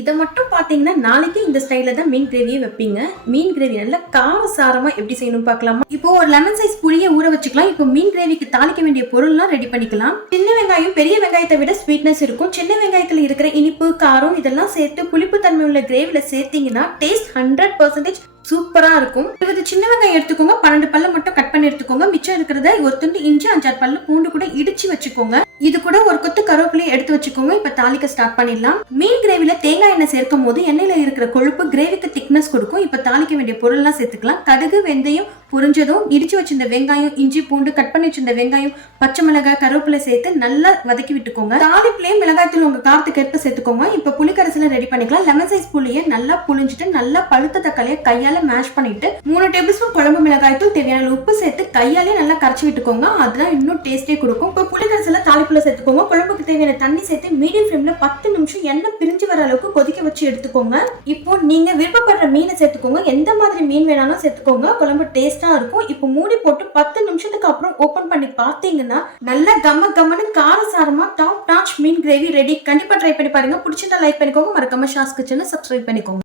இத மட்டும் பார்த்தீங்கன்னா, நாளைக்கு இந்த ஸ்டைல்ல தான் மீன் கிரேவியே வைப்பீங்க. மீன் கிரேவி நல்லா காரசாரமா எப்படி செய்யணும்னு பார்க்கலாமா? இப்போ ஒரு லெமன் சைஸ் புளிய ஊற வச்சுக்கலாம். இப்போ மீன் கிரேவிக்கு தாளிக்க வேண்டிய பொருள்லாம் ரெடி பண்ணிக்கலாம். சின்ன வெங்காயம் பெரிய வெங்காயத்தை விட ஸ்வீட்னஸ் இருக்கும். சின்ன வெங்காயத்துல இருக்கிற இனிப்பு, காரம் இதெல்லாம் சேர்த்து புளிப்பு தன்மை உள்ள கிரேவில சேர்த்தீங்கன்னா டேஸ்ட் 100% சூப்பரா இருக்கும். 20 சின்ன வெங்காயம் எடுத்துக்கோங்க, 12 பல்லு மட்டும் கட் பண்ணி எடுத்துக்கோங்க. மிச்சம் இருக்கிறத ஒரு துண்டு இஞ்சி, 5-6 பல்லு பூண்டு கூட இடிச்சு வச்சுக்கோங்க. இது கூட ஒரு கொத்து கருவேப்பிலையை எடுத்து வச்சுக்கோங்க. இப்ப தாளிக்க ஸ்டார்ட் பண்ணிடலாம். மீன் கிரேவில தேங்காய் எண்ணெய் சேர்க்கும் போது எண்ணெயில இருக்கிற கொழுப்பு கிரேவிக்கு திக்னஸ் கொடுக்கும். இப்ப தாளிக்க வேண்டிய பொருள்லாம் சேர்த்துக்கலாம். கடுகு, வெந்தயம் புரிஞ்சதும் இடிச்சு வச்சிருந்த வெங்காயம், இஞ்சி, பூண்டு கட் பண்ணி வச்சிருந்த வெங்காயம், பச்சை மிளகாய், கருவேப்பிலை சேர்த்து நல்லா வதக்கி விட்டுக்கோங்க. தாளிப்புலயே மிளகாய் தூள் உங்க காரத்துக்கு ஏற்ப சேர்த்துக்கோங்க. இப்ப புளிக்கரைசல ரெடி பண்ணிக்கலாம். லெமன் சைஸ் புளியை நல்லா புளிஞ்சிட்டு நல்லா பழுத்த தக்காளியை கையால மேஷ் பண்ணிட்டு 3 டேபிள் ஸ்பூன் குழம்பு மிளகாய் தூள், தேவையான உப்பு சேர்த்து கையாலே நல்லா கரைச்சி விட்டுக்கோங்க. அதுதான் இன்னும் டேஸ்டே கொடுக்கும். இப்ப புளிக்கரைசல தாளிப்புல சேர்த்துக்கோங்க. குழம்புக்கு தேவையான தண்ணி சேர்த்து மீடியம் ஃப்ளேம்ல 10 நிமிஷம் எண்ணெய் பிரிஞ்சு வர அளவுக்கு கொதிக்க வச்சு எடுத்துக்கோங்க. இப்போ நீங்க விருப்பப்படுற மீனை சேர்த்துக்கோங்க. எந்த மாதிரி மீன் வேணாலும் சேர்த்துக்கோங்க. குழம்பு டேஸ்டா இருக்கும். இப்போ மூடி போட்டு 10 நிமிஷத்துக்கு அப்புறம் ஓபன் பண்ணி பார்த்தீங்கன்னா நல்லா கம்மன்னு காரசாரமா டாப் நாச் மீன் கிரேவி ரெடி. கண்டிப்பா ட்ரை பண்ணி பாருங்க. பிடிச்சிருந்தா லைக் பண்ணிக்கோங்க. மறக்காம ஷாஸ் கிச்சனை சப்ஸ்கிரைப் பண்ணிக்கோங்க.